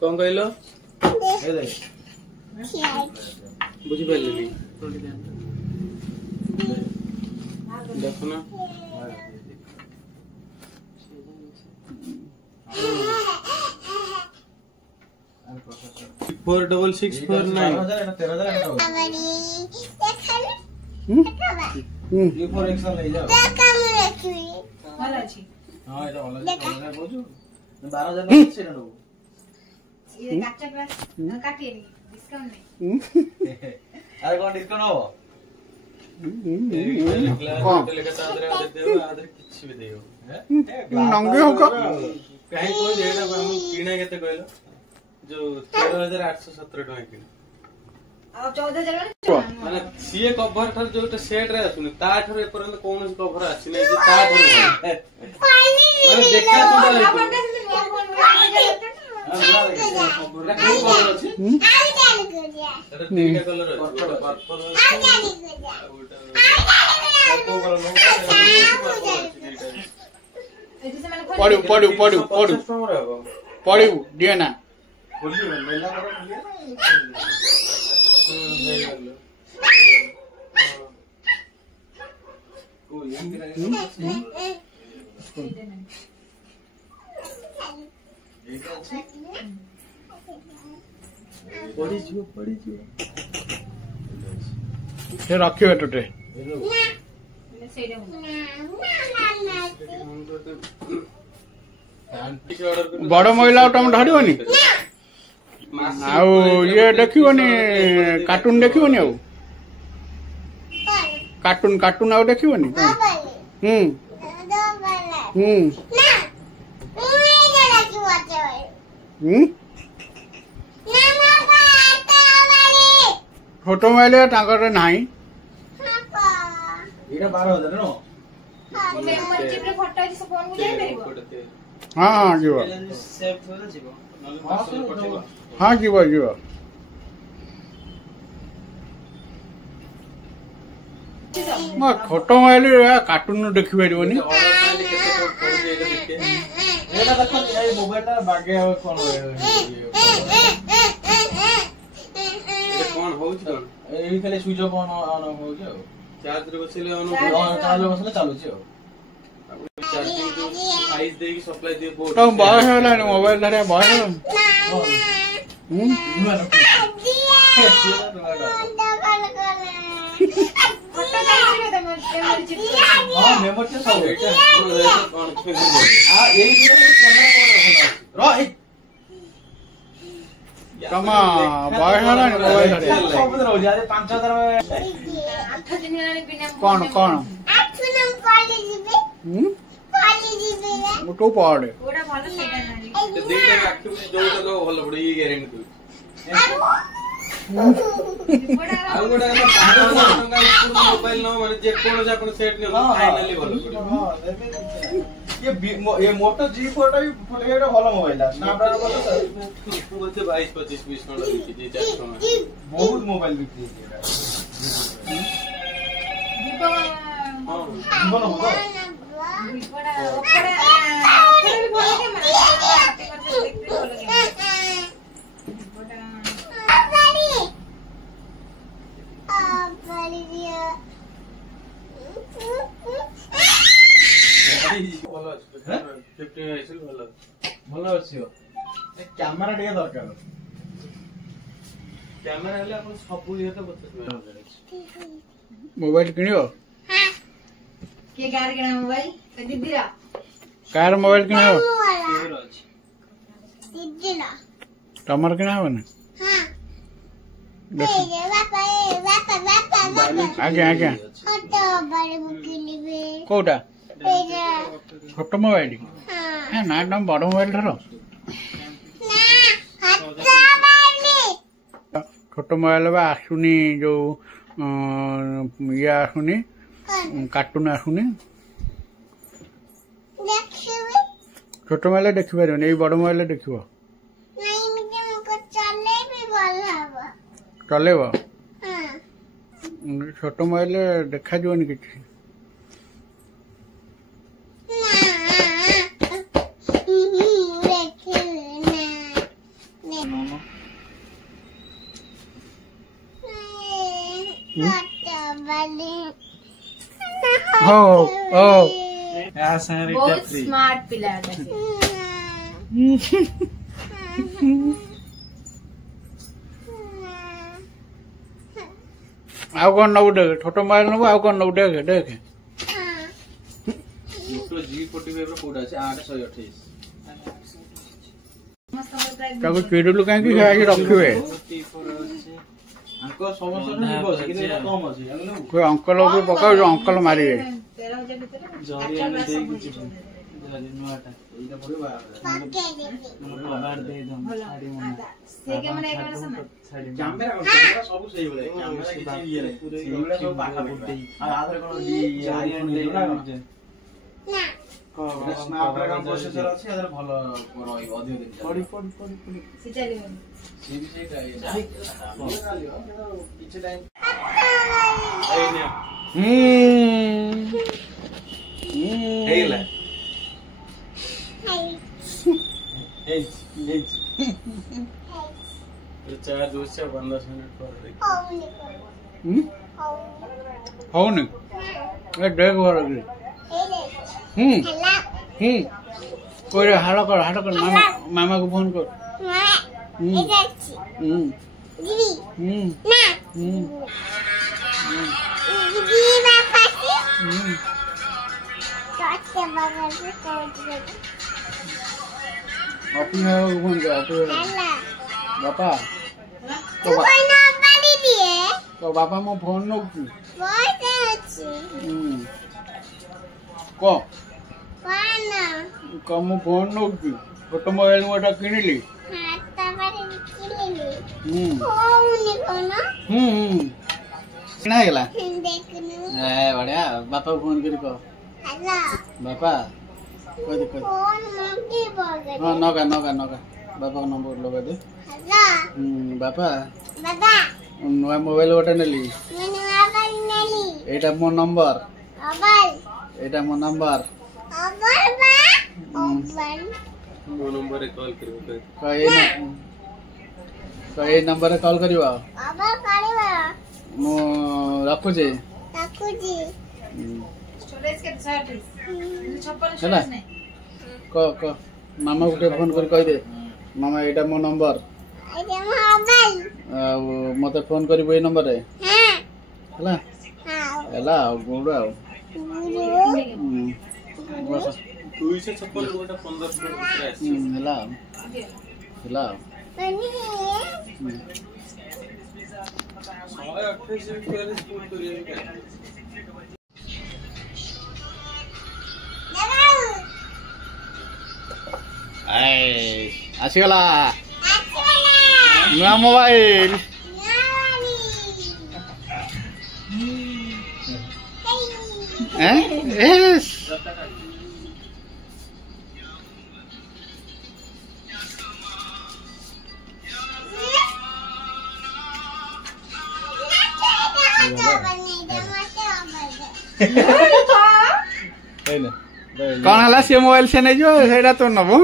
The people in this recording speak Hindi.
कौन कहलो बुझी पारे देख ना 13,817 माने सीए कवर ठर जो सेट रे आसुनी ता ठर एपर्यंत कोन कवर आसी नै ता ठर माने देखा सुंदर पढ़ू दिए रखिए टोटे बड़ महिला तुम धरनी ये देखनी कार्टून देखनी कार्टून कार्टून आउ देखनी फोटो मोबाइल ना हाँ हाँ जीव हाँ जीव जीव फोटो मोबाइल कार्टून देखी पार सुइच ऑफ ऑन हो चार्ज रे बसले ऑन चार्ज बसले चालू छी चार्जिंग आइस देकी सप्लाई दिए बोर्ड तो बाय होला मोबाइल धरे बाय हां मेमोरी से सब एटा कोन आ एई कैमरा कोन कमा बाय होला मोबाइल धरे सब हो जा 5000 8 दिन हेलानी बिना कोन कोन 8 दिन कॉलेज में कॉलेज में तो पढ़े ओडा भालो सेटा नाही ते देइटा राखि जो तो भलो पड़े ये गारंटी मोबाइल न माने जे कोनो जे अपन सेट ने फाइनली भलो पड़े ये मोटो G4 टा भी फोटो भलो मोबाइल है स्नैपड्रैगन बोलते 22 25 20 न लिखि दे 400 बहुत मोबाइल बिक्री है दीपक हां दीपक होगा दीपड़ा ओपड़ा भी बोले के माने आते करते देखते बोले के दीपड़ा आपारी दिया भलो अछि 15 आइसल भलो भलो अछि कैमरा टे दरकार कैमरा हेले अपन सब ये तो बचत मोबाइल किनियो हां के कार किना मोबाइल ते दीदीरा कार मोबाइल किनियो दीदीरा तमर किना होने हां आगे आगे कोटा छोट मोबाइल ना एकदम बड़ मोबाइल धर छोट मोबाइल आसुनी जो ये आसुनी कार्टून आसुनी छोट मोबाइल देखिपार बड़ मोबाइल देख चलेब छोट मोबाइल देखा कि हो ओ बहुत स्मार्ट पिला आउ कौन नबू देखे छोट मोबाइल नबू आउ कौन नबू देखे देखे चिड़ुलु कहीं रखिए कोई अंकल पका अंकल मारे हौनी देख कोई हाड़ कर मामा मामा को फोन कर अपनी फोन कर बापा तो बापा मो फोन नौ कम फोन नौ छोट मोबाइल मोटा किनिली किणागला बढ़िया बापा फोन कर बापा हाँ नौका नौका नौका बापा नंबर लगा दे बापा नुआ मोबाइल गोटे नेली एटा मो नंबर एटा मो नंबर मो नंबर कॉल करियो कई नंबर कॉल करियो मो रखु जे स्टोरेज के सर्विस 56 चला क मामा को फोन कर कह दे मामा एटा मो नंबर मत फोन कर नंबर है गुड़ आसीगला नुआ मोबाइल कौन है सी मोबाइल से नहीं जो तो नबू।